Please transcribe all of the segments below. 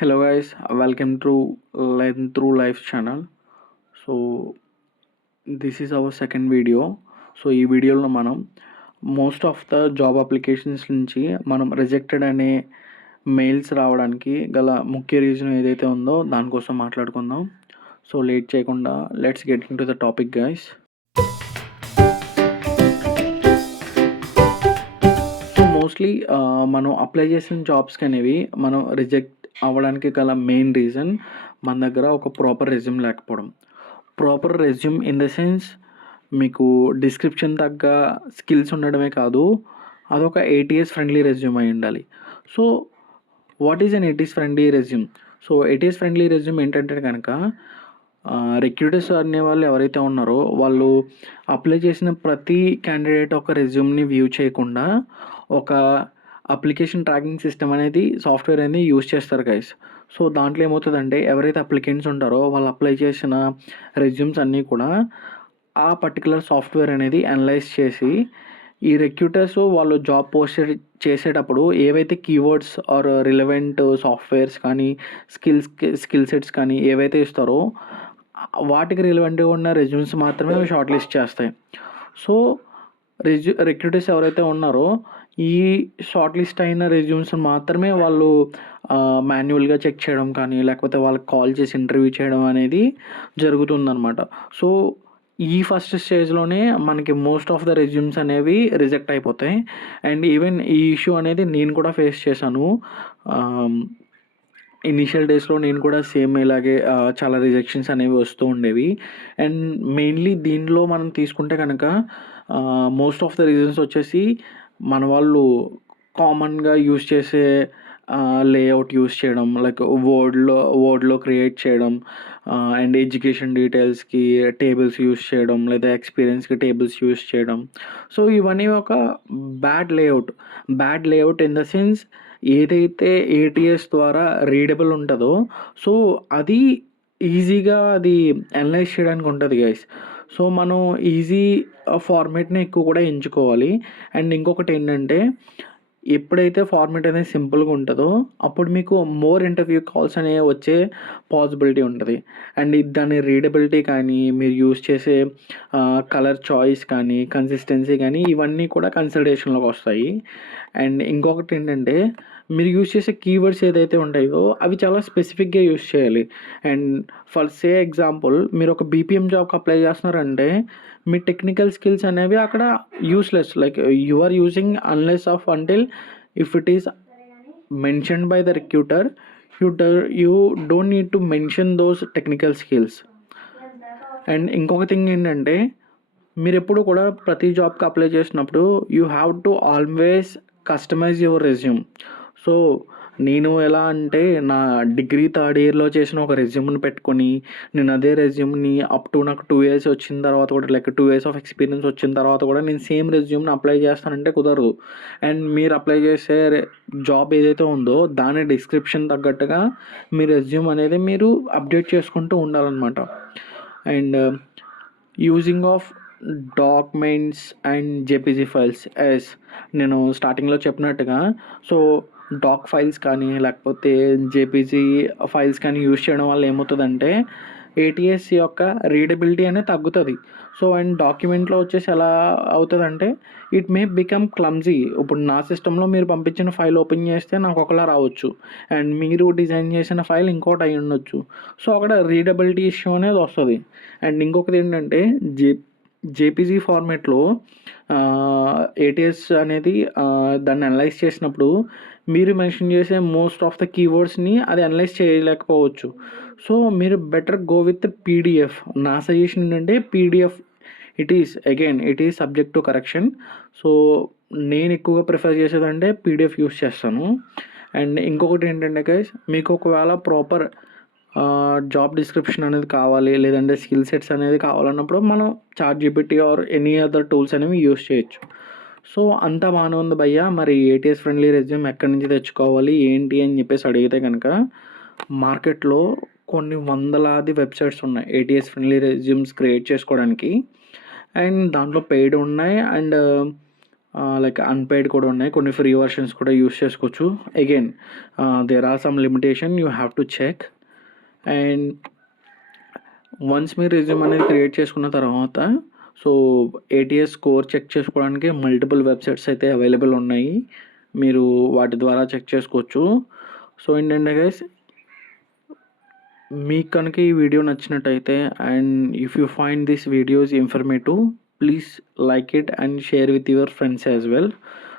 Hello guys, welcome to Learn Through Life channel. So this is our second video. So ఈ వీడియోలో మనం most of the job applications నుంచి మనం rejected అనే mails రావడానికి గల ముఖ్య రీజన్ ఏదైతే ఉందో దానికోసం మాట్లాడుకుందాం. సో లేట్ చేయకుండా let's get in to the topic guys. So mostly మనం అప్లై చేసిన జాబ్స్కి అనేవి మనం రిజెక్ట్ అవ్వడానికి గల మెయిన్ రీజన్ మన దగ్గర ఒక ప్రాపర్ రెజ్యూమ్ లేకపోవడం. Proper resume in the sense మీకు డిస్క్రిప్షన్ తగ్గ స్కిల్స్ ఉండడమే కాదు, అదొక ఏటీఎస్ ఫ్రెండ్లీ రెజ్యూమ్ అయి ఉండాలి. So what is an ATS friendly resume? So ATS friendly resume ఏంటంటే కనుక రిక్రూటర్స్ అనే వాళ్ళు ఎవరైతే ఉన్నారో వాళ్ళు అప్లై చేసిన ప్రతి క్యాండిడేట్ ఒక రెజ్యూమ్ని వ్యూ చేయకుండా ఒక అప్లికేషన్ ట్రాకింగ్ సిస్టమ్ అనేది సాఫ్ట్వేర్ అనేది యూజ్ చేస్తారు గైస్. సో దాంట్లో ఏమవుతుందంటే ఎవరైతే అప్లికెంట్స్ ఉంటారో వాళ్ళు అప్లై చేసిన రెజ్యూమ్స్ అన్నీ కూడా ఆ పర్టికులర్ సాఫ్ట్వేర్ అనేది అనలైజ్ చేసి ఈ రిక్రూటర్స్ వాళ్ళు జాబ్ పోస్ట్ చేసేటప్పుడు ఏవైతే కీవర్డ్స్ ఆర్ రిలవెంట్ సాఫ్ట్వేర్స్ కానీ స్కిల్ సెట్స్ కానీ ఏవైతే ఇస్తారో వాటికి రిలవెంట్గా ఉన్న రెజ్యూమ్స్ మాత్రమే షార్ట్ లిస్ట్ చేస్తాయి. సో రిక్రూటర్స్ ఎవరైతే ఉన్నారో ఈ షార్ట్ లిస్ట్ అయిన రెజ్యూమ్స్ మాత్రమే వాళ్ళు మాన్యువల్గా చెక్ చేయడం కానీ లేకపోతే వాళ్ళకి కాల్ చేసి ఇంటర్వ్యూ చేయడం అనేది జరుగుతుందన్నమాట. సో ఈ ఫస్ట్ స్టేజ్లోనే మనకి మోస్ట్ ఆఫ్ ద రెజ్యూమ్స్ అనేవి రిజెక్ట్ అయిపోతాయి. అండ్ ఈవెన్ ఈ ఇష్యూ అనేది నేను కూడా ఫేస్ చేశాను. ఇనీషియల్ డేస్లో నేను కూడా సేమ్ ఇలాగే చాలా రిజెక్షన్స్ అనేవి వస్తూ ఉండేవి. అండ్ మెయిన్లీ దీనిలో మనం తీసుకుంటే కనుక మోస్ట్ ఆఫ్ ద రీజన్స్ వచ్చేసి మన వాళ్ళు కామన్గా యూజ్ చేసే లేఅవుట్ యూజ్ చేయడం, లైక్ వర్డ్లో క్రియేట్ చేయడం, అండ్ ఎడ్యుకేషన్ డీటెయిల్స్కి టేబుల్స్ యూజ్ చేయడం లేదా ఎక్స్పీరియన్స్కి టేబుల్స్ యూజ్ చేయడం. సో ఇవన్నీ ఒక bad layout in the sense ఏదైతే ఏటీఎస్ ద్వారా రీడబుల్ ఉంటుందో సో అది ఈజీగా అది అనలైజ్ చేయడానికి ఉంటుంది గైస్. సో మనం ఈజీ ఫార్మేట్ని ఎక్కువ కూడా ఎంచుకోవాలి. అండ్ ఇంకొకటి ఏంటంటే ఎప్పుడైతే ఫార్మేట్ అనేది సింపుల్గా ఉంటుందో అప్పుడు మీకు మోర్ ఇంటర్వ్యూ కాల్స్ అనేవి వచ్చే పాసిబిలిటీ ఉంటుంది. అండ్ దాని రీడబిలిటీ కానీ మీరు యూజ్ చేసే కలర్ చాయిస్ కానీ కన్సిస్టెన్సీ కానీ ఇవన్నీ కూడా కన్సిడరేషన్లోకి వస్తాయి. అండ్ ఇంకొకటి ఏంటంటే మీరు యూజ్ చేసే కీవర్డ్స్ ఏదైతే ఉంటాయో అవి చాలా స్పెసిఫిక్గా యూజ్ చేయాలి. అండ్ ఫర్ సే ఎగ్జాంపుల్ మీరు ఒక బీపీఎం జాబ్కి అప్లై చేస్తున్నారంటే మీ టెక్నికల్ స్కిల్స్ అనేవి అక్కడ useless, like you are using unless of until if it is mentioned by the recruiter you don't need to mention those technical skills. And ఇంకొక thing ఏంటంటే మీరు ఎప్పుడు కూడా ప్రతి జాబ్కి అప్లై చేసినప్పుడు you have to always customise your resume. So నేను ఎలా అంటే నా డిగ్రీ థర్డ్ ఇయర్లో చేసిన ఒక రెజ్యూమ్ని పెట్టుకొని నేను అదే రెజ్యూమ్ని అప్ టు నాకు 2 years వచ్చిన తర్వాత కూడా, లైక్ 2 years ఆఫ్ ఎక్స్పీరియన్స్ వచ్చిన తర్వాత కూడా నేను సేమ్ రెజ్యూమ్ని అప్లై చేస్తానంటే కుదరదు. అండ్ మీరు అప్లై చేసే జాబ్ ఏదైతే ఉందో దాని డిస్క్రిప్షన్ తగ్గట్టుగా మీ రెజ్యూమ్ అనేది మీరు అప్డేట్ చేసుకుంటూ ఉండాలన్నమాట. And using of documents and JPG files as నేను స్టార్టింగ్లో చెప్పినట్టుగా సో డాక్ ఫైల్స్ కానీ లేకపోతే జేపీజీ ఫైల్స్ కానీ యూజ్ చేయడం వల్ల ఏమవుతుందంటే ఏటీఎస్ యొక్క రీడబిలిటీ అనేది తగ్గుతుంది. సో అండ్ డాక్యుమెంట్లో వచ్చేసి ఎలా అవుతుందంటే ఇట్ మే బికమ్ క్లమ్జీ. ఇప్పుడు నా సిస్టంలో మీరు పంపించిన ఫైల్ ఓపెన్ చేస్తే నాకు ఒకలా రావచ్చు అండ్ మీరు డిజైన్ చేసిన ఫైల్ ఇంకోటి అయి ఉండొచ్చు. సో అక్కడ రీడబిలిటీ ఇష్యూ అనేది వస్తుంది. అండ్ ఇంకొకటి ఏంటంటే జేపీజీ ఫార్మేట్లో ఏటీఎస్ అనేది దాన్ని అనలైజ్ చేసినప్పుడు మీరు మెన్షన్ చేసే మోస్ట్ ఆఫ్ ద కీవర్డ్స్ని అది అనలైజ్ చేయలేకపోవచ్చు. సో మీరు బెటర్ గో విత్ పీడిఎఫ్. నా సజెషన్ ఏంటంటే PDF it is subject to correction. So నేను ఎక్కువగా ప్రిఫర్ చేసేదంటే పీడిఎఫ్ యూస్ చేస్తాను. అండ్ ఇంకొకటి ఏంటంటే గైస్ మీకు ఒకవేళ ప్రాపర్ జాబ్ డిస్క్రిప్షన్ అనేది కావాలి లేదంటే స్కిల్ సెట్స్ అనేది కావాలన్నప్పుడు మనం ChatGPT or any other tools అనేవి యూస్ చేయొచ్చు. సో అంతా బాగానే ఉంది భయ్యా, మరి ఏటీఎస్ ఫ్రెండ్లీ రెజ్యూమ్ ఎక్కడి నుంచి తెచ్చుకోవాలి ఏంటి అని చెప్పేసి అడిగితే కనుక మార్కెట్లో కొన్ని వందలాది వెబ్సైట్స్ ఉన్నాయి ఏటీఎస్ ఫ్రెండ్లీ రెజ్యూమ్స్ క్రియేట్ చేసుకోవడానికి. అండ్ దాంట్లో పెయిడ్ ఉన్నాయి అండ్ లైక్ అన్‌పెయిడ్ కూడా ఉన్నాయి. కొన్ని ఫ్రీ వర్షన్స్ కూడా యూజ్ చేసుకోవచ్చు. Again there are some limitation you have to check. And once మీరు రెజ్యూమ్ అనేది క్రియేట్ చేసుకున్న తర్వాత సో ఏటీఎస్ స్కోర్ చెక్ చేసుకోవడానికి మల్టిపుల్ వెబ్సైట్స్ అయితే అవైలబుల్ ఉన్నాయి. మీరు వాటి ద్వారా చెక్ చేసుకోవచ్చు. సో ఏంటంటే గైస్, మీకు కనుక ఈ వీడియో నచ్చినట్టయితే and if you find this videos informative, please like it and share with your friends as well.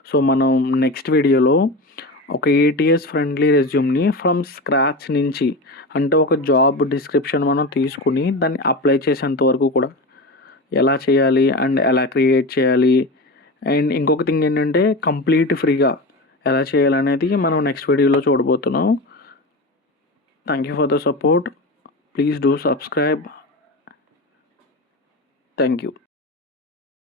So మనం నెక్స్ట్ వీడియోలో ఒక ఏటీఎస్ ఫ్రెండ్లీ రెజ్యూమ్ని ఫ్రమ్ స్క్రాచ్ నుంచి, అంటే ఒక జాబ్ డిస్క్రిప్షన్ మనం తీసుకుని దాన్ని అప్లై చేసేంత వరకు కూడా ఎలా చేయాలి అండ్ ఎలా క్రియేట్ చేయాలి అండ్ ఇంకొక థింగ్ ఏంటంటే కంప్లీట్ ఫ్రీగా ఎలా చేయాలనేది మనం నెక్స్ట్ వీడియోలో చూడబోతున్నాం. Thank you for the support. Please do subscribe. Thank you.